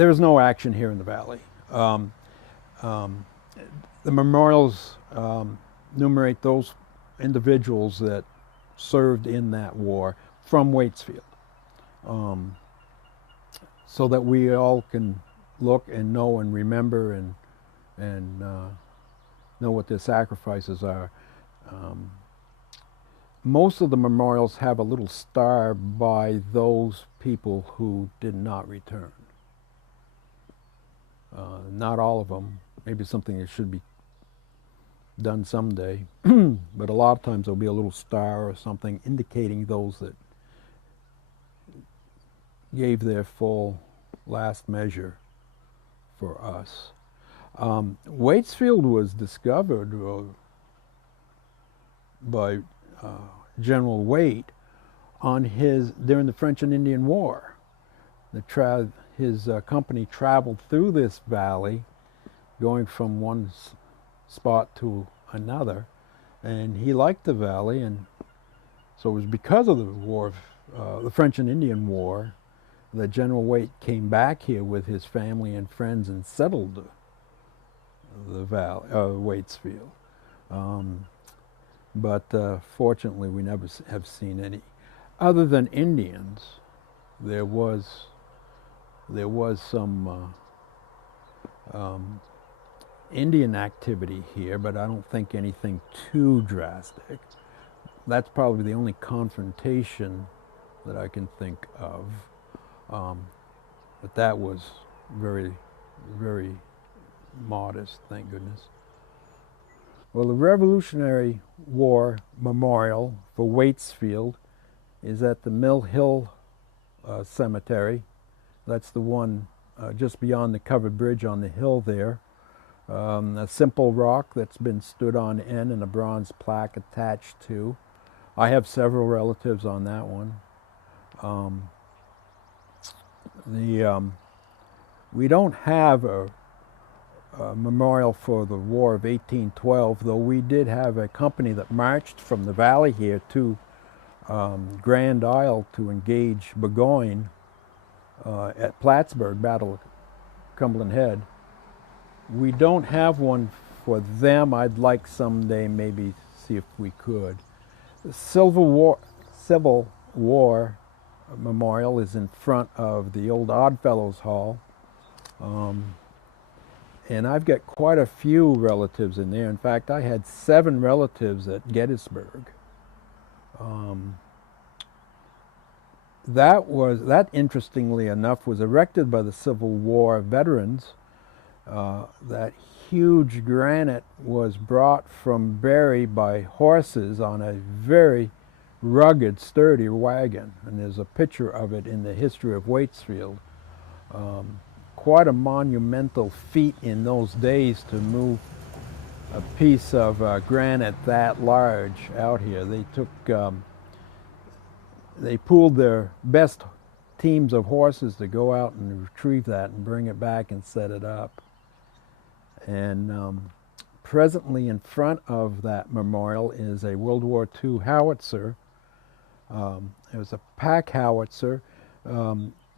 there's no action here in the valley. Um, the memorials enumerate those individuals that served in that war from Waitsfield, so that we all can look and know and remember and know what their sacrifices are. Most of the memorials have a little star by those people who did not return. Not all of them. Maybe something that should be done someday. But a lot of times there'll be a little star or something indicating those that gave their full last measure for us. Waitsfield was discovered by General Waite during the French and Indian War. His company traveled through this valley, going from one spot to another, and he liked the valley, and so it was because of the war, the French and Indian War, that General Waite came back here with his family and friends and settled the valley, Waitsfield. But fortunately, we never have seen any. Other than Indians, there was some Indian activity here, but I don't think anything too drastic. That's probably the only confrontation that I can think of. But that was very, very modest, thank goodness. Well, the Revolutionary War Memorial for Waitsfield is at the Mill Hill Cemetery. That's the one just beyond the covered bridge on the hill there. A simple rock that's been stood on end and a bronze plaque attached to. I have several relatives on that one. We don't have a memorial for the War of 1812, though we did have a company that marched from the valley here to Grand Isle to engage Burgoyne at Plattsburgh, Battle of Cumberland Head. We don't have one for them. I'd like someday maybe see if we could. The Civil War Memorial is in front of the old Oddfellows Hall. And I've got quite a few relatives in there. In fact, I had 7 relatives at Gettysburg. That interestingly enough was erected by the Civil War veterans. That huge granite was brought from Barry by horses on a very rugged, sturdy wagon, and there's a picture of it in the history of Waitsfield. Quite a monumental feat in those days to move a piece of granite that large out here. They pooled their best teams of horses to go out and retrieve that and bring it back and set it up. And presently in front of that memorial is a World War II howitzer. It was a pack howitzer.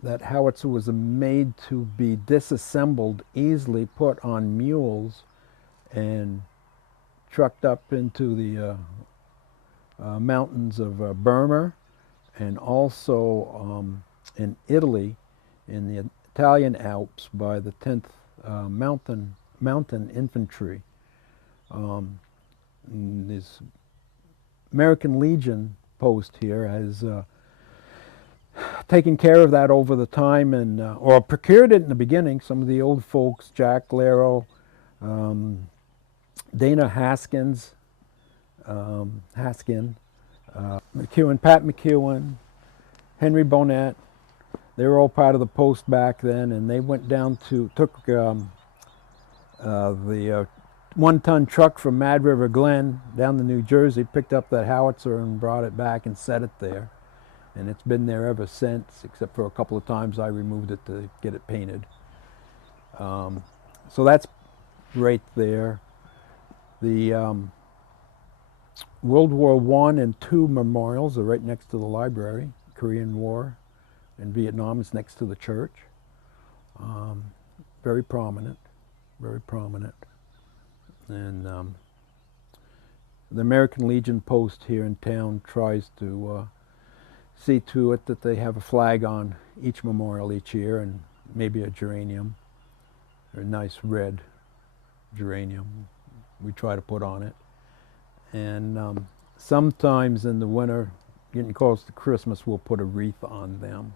That howitzer was made to be disassembled, easily put on mules and trucked up into the mountains of Burma, and also in Italy, in the Italian Alps by the 10th Mountain Infantry. This American Legion post here has taken care of that over the time, and or procured it in the beginning. Some of the old folks, Jack Laro, Dana Haskin, McEwen, Pat McEwen, Henry Bonnet, they were all part of the post back then, and they went down took the 1-ton truck from Mad River Glen down to New Jersey, picked up that howitzer and brought it back and set it there. And it's been there ever since, except for a couple of times I removed it to get it painted. So that's right there. The World War I and II memorials are right next to the library. Korean War and Vietnam is next to the church. Very prominent, very prominent. And the American Legion post here in town tries to see to it that they have a flag on each memorial each year, and maybe a geranium, or a nice red geranium we try to put on it. And sometimes in the winter, getting close to Christmas, we'll put a wreath on them.